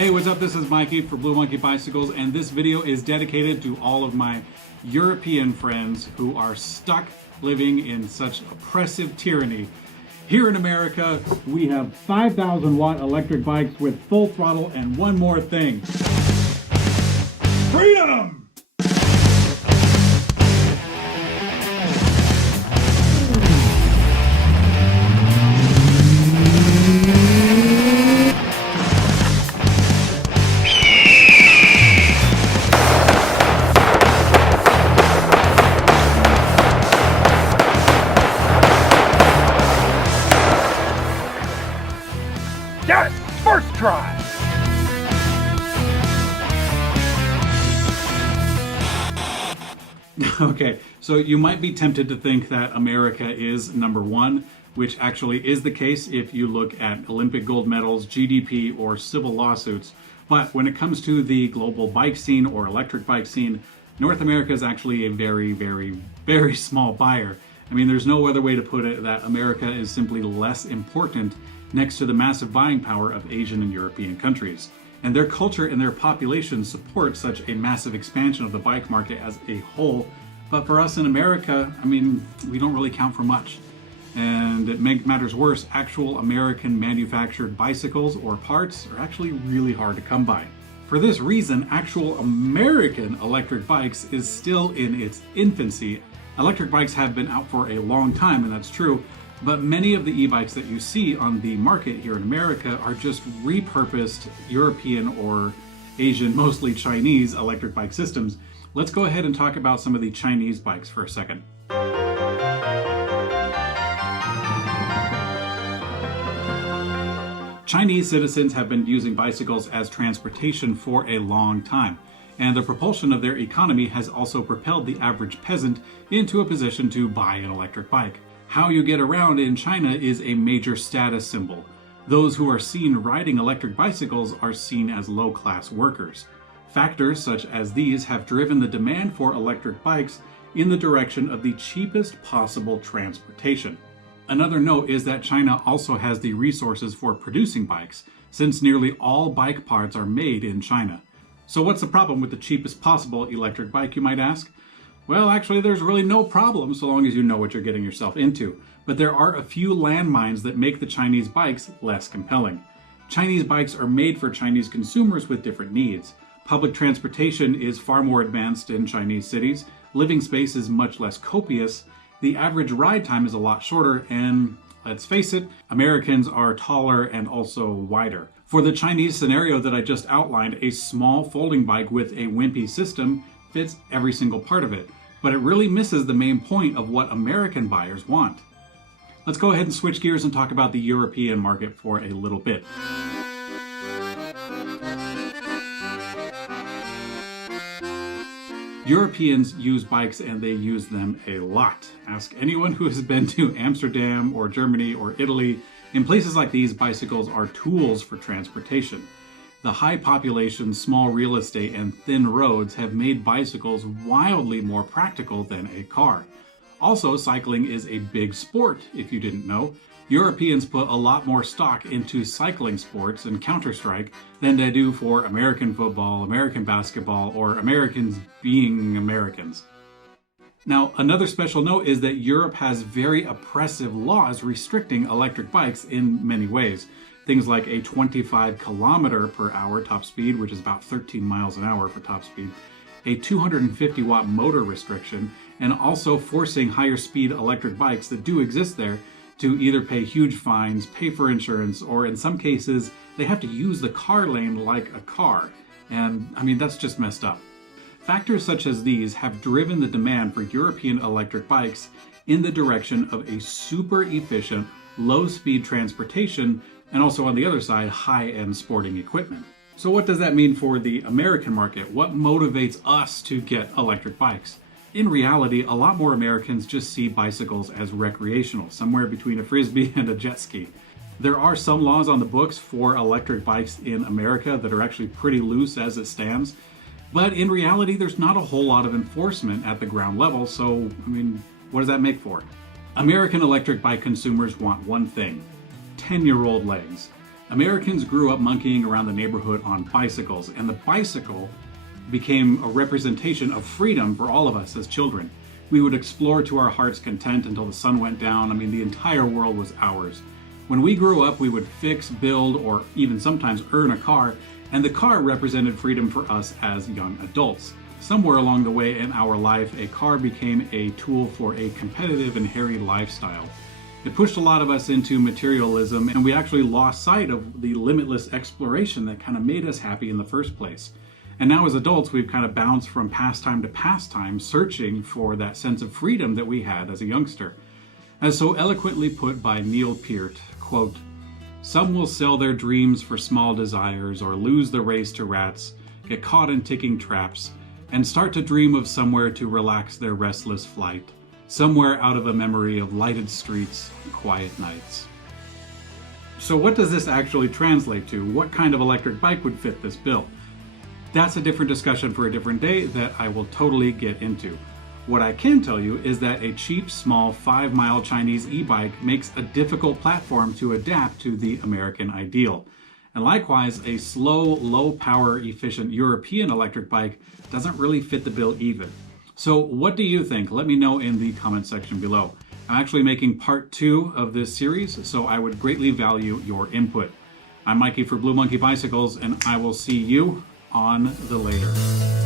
Hey, what's up? This is Mikey for Blue Monkey Bicycles, and this video is dedicated to all of my European friends who are stuck living in such oppressive tyranny. Here in America, we have 5,000 watt electric bikes with full throttle and one more thing. Freedom! Yes! First try! Okay, so you might be tempted to think that America is number one, which actually is the case if you look at Olympic gold medals, GDP, or civil lawsuits. But when it comes to the global bike scene or electric bike scene, North America is actually a very, very, very small buyer. I mean, there's no other way to put it that America is simply less important next to the massive buying power of Asian and European countries. And their culture and their population support such a massive expansion of the bike market as a whole. But for us in America, I mean, we don't really count for much. And it makes matters worse, actual American manufactured bicycles or parts are actually really hard to come by. For this reason, actual American electric bikes is still in its infancy. Electric bikes have been out for a long time, and that's true. But many of the e-bikes that you see on the market here in America are just repurposed European or Asian, mostly Chinese electric bike systems. Let's go ahead and talk about some of the Chinese bikes for a second. Chinese citizens have been using bicycles as transportation for a long time, and the propulsion of their economy has also propelled the average peasant into a position to buy an electric bike. How you get around in China is a major status symbol. Those who are seen riding electric bicycles are seen as low-class workers. Factors such as these have driven the demand for electric bikes in the direction of the cheapest possible transportation. Another note is that China also has the resources for producing bikes, since nearly all bike parts are made in China. So what's the problem with the cheapest possible electric bike, you might ask? Well, actually, there's really no problem so long as you know what you're getting yourself into. But there are a few landmines that make the Chinese bikes less compelling. Chinese bikes are made for Chinese consumers with different needs. Public transportation is far more advanced in Chinese cities, living space is much less copious, the average ride time is a lot shorter, and let's face it, Americans are taller and also wider. For the Chinese scenario that I just outlined, a small folding bike with a wimpy system fits every single part of it, but it really misses the main point of what American buyers want. Let's go ahead and switch gears and talk about the European market for a little bit. Europeans use bikes and they use them a lot. Ask anyone who has been to Amsterdam or Germany or Italy. In places like these, bicycles are tools for transportation. The high population, small real estate, and thin roads have made bicycles wildly more practical than a car. Also, cycling is a big sport, if you didn't know. Europeans put a lot more stock into cycling sports and Counter-Strike than they do for American football, American basketball, or Americans being Americans. Now, another special note is that Europe has very oppressive laws restricting electric bikes in many ways. Things like a 25 kilometer per hour top speed, which is about 13 miles an hour for top speed, a 250 watt motor restriction, and also forcing higher speed electric bikes that do exist there to either pay huge fines, pay for insurance, or in some cases, they have to use the car lane like a car. And I mean, that's just messed up. Factors such as these have driven the demand for European electric bikes in the direction of a super efficient, low-speed transportation, and also on the other side, high-end sporting equipment. So what does that mean for the American market? What motivates us to get electric bikes? In reality, a lot more Americans just see bicycles as recreational, somewhere between a frisbee and a jet ski. There are some laws on the books for electric bikes in America that are actually pretty loose as it stands, but in reality, there's not a whole lot of enforcement at the ground level, so, I mean, what does that make for? American electric bike consumers want one thing: 10-year-old legs. Americans grew up monkeying around the neighborhood on bicycles, and the bicycle became a representation of freedom for all of us as children. We would explore to our heart's content until the sun went down. I mean, the entire world was ours. When we grew up, we would fix, build, or even sometimes earn a car, and the car represented freedom for us as young adults. Somewhere along the way in our life, a car became a tool for a competitive and hairy lifestyle. It pushed a lot of us into materialism, and we actually lost sight of the limitless exploration that kind of made us happy in the first place. And now as adults, we've kind of bounced from pastime to pastime, searching for that sense of freedom that we had as a youngster. As so eloquently put by Neil Peart, quote, "Some will sell their dreams for small desires, or lose the race to rats, get caught in ticking traps, and start to dream of somewhere to relax their restless flight, somewhere out of a memory of lighted streets and quiet nights." So what does this actually translate to? What kind of electric bike would fit this bill? That's a different discussion for a different day that I will totally get into. What I can tell you is that a cheap, small, 5-mile Chinese e-bike makes a difficult platform to adapt to the American ideal. And likewise, a slow, low-power, efficient European electric bike doesn't really fit the bill either. So what do you think? Let me know in the comment section below. I'm actually making part 2 of this series, so I would greatly value your input. I'm Mikey for Blue Monkey Bicycles, and I will see you on the later.